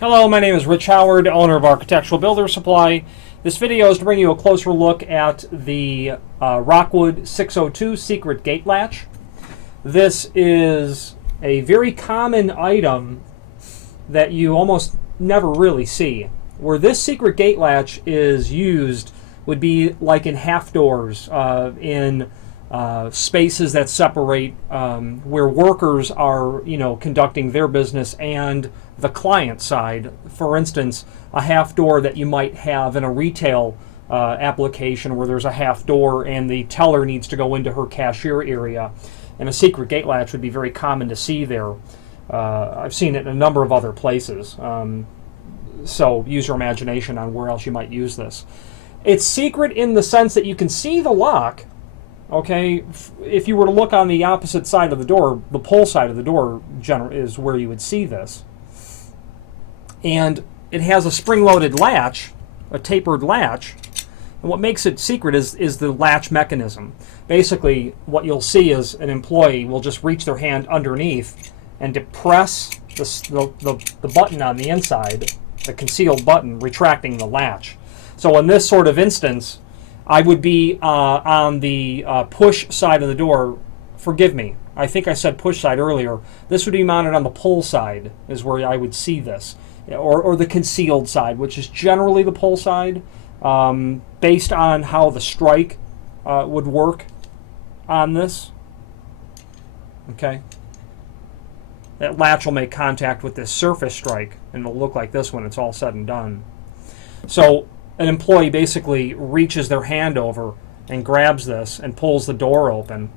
Hello, my name is Rich Howard, owner of Architectural Builder Supply. This video is to bring you a closer look at the Rockwood 602 Secret Gate Latch. This is a very common item that you almost never really see. Where this Secret Gate Latch is used would be like in half doors, in spaces that separate where workers are, conducting their business and the client side. For instance, a half door that you might have in a retail application where there's a half door and the teller needs to go into her cashier area. And a secret gate latch would be very common to see there. I've seen it in a number of other places. So use your imagination on where else you might use this. It's secret in the sense that you can see the lock. Okay, if you were to look on the opposite side of the door, the pull side of the door is where you would see this. And it has a spring-loaded latch, a tapered latch. And what makes it secret is the latch mechanism. Basically, what you'll see is an employee will just reach their hand underneath and depress the button on the inside, the concealed button, retracting the latch. So in this sort of instance, I would be on the push side of the door. Forgive me, I think I said push side earlier. This would be mounted on the pull side is where I would see this. Or the concealed side, which is generally the pull side, based on how the strike would work on this. Okay. That latch will make contact with this surface strike, and it'll look like this when it's all said and done. So an employee basically reaches their hand over and grabs this and pulls the door open.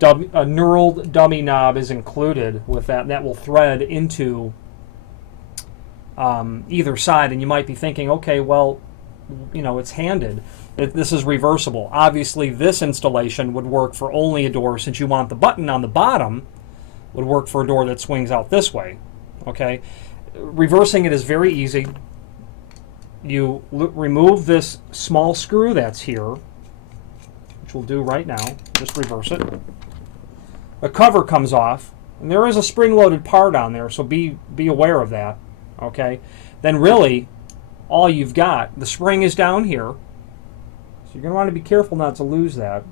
A knurled dummy knob is included with that, and that will thread into either side. And you might be thinking, okay, well, it's handed. This is reversible. Obviously, this installation would work for only a door, since you want the button on the bottom, would work for a door that swings out this way. Okay, reversing it is very easy. You remove this small screw that's here, which we'll do right now. Just reverse it. The cover comes off, and there is a spring-loaded part on there, so be aware of that. Okay, then really, all you've got, the spring is down here, so you're going to want to be careful not to lose that.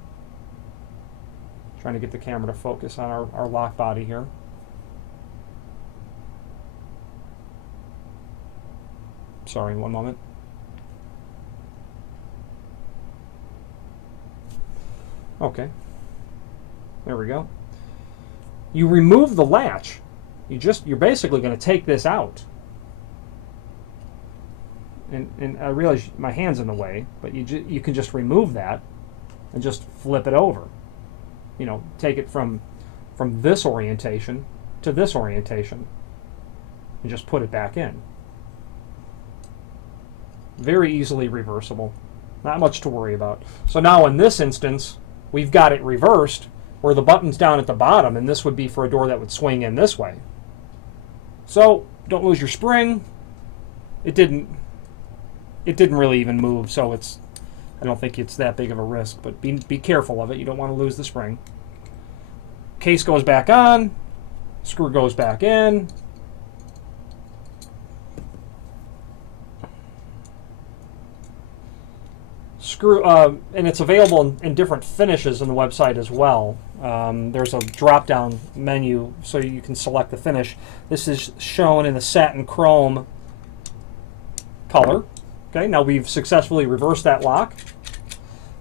Trying to get the camera to focus on our lock body here. Sorry, one moment. Okay, there we go. You remove the latch. You're basically going to take this out. And I realize my hand's in the way, but you can just remove that and just flip it over. Take it from this orientation to this orientation and just put it back in. Very easily reversible. Not much to worry about. So now in this instance, we've got it reversed where the button's down at the bottom, and this would be for a door that would swing in this way. So don't lose your spring. It didn't really even move, so I don't think it's that big of a risk, but be careful of it. You don't want to lose the spring. Case goes back on, screw goes back in. And it's available in different finishes on the website as well. There's a drop-down menu so you can select the finish. This is shown in the Satin Chrome color. Okay, now we've successfully reversed that lock.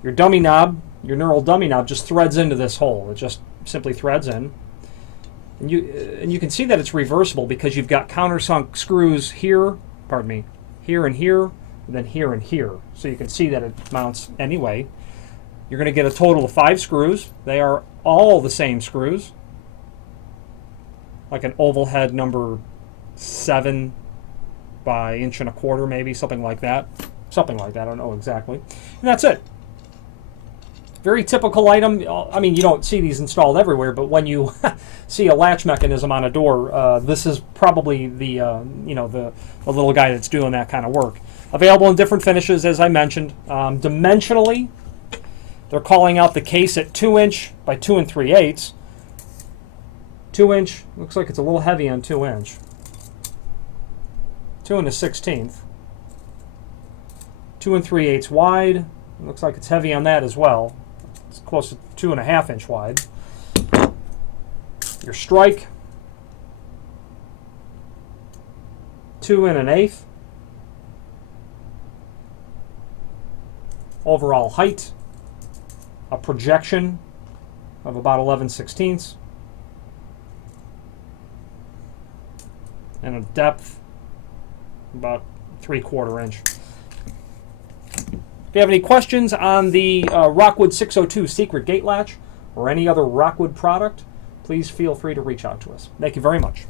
Your dummy knob, your knurled dummy knob, just threads into this hole. It just simply threads in. And you can see that it's reversible because you've got countersunk screws here, here and here, and then here and here. So you can see that it mounts anyway. You're going to get a total of 5 screws. They are all the same screws. Like an oval head number 7 by 1.25 inches, maybe, something like that. Something like that, I don't know exactly. And that's it. Very typical item. I mean, you don't see these installed everywhere, but when you see a latch mechanism on a door, this is probably the little guy that's doing that kind of work. Available in different finishes, as I mentioned. Dimensionally, they're calling out the case at 2 inch by 2 3/8. 2 inch, looks like it's a little heavy on 2 inch. 2 1/16. 2 3/8 wide. It looks like it's heavy on that as well. It's close to 2.5 inch wide. Your strike, 2 1/8. Overall height, a projection of about 11/16, and a depth about 3/4 inch. If you have any questions on the Rockwood 602 Secret Gate Latch or any other Rockwood product, please feel free to reach out to us. Thank you very much.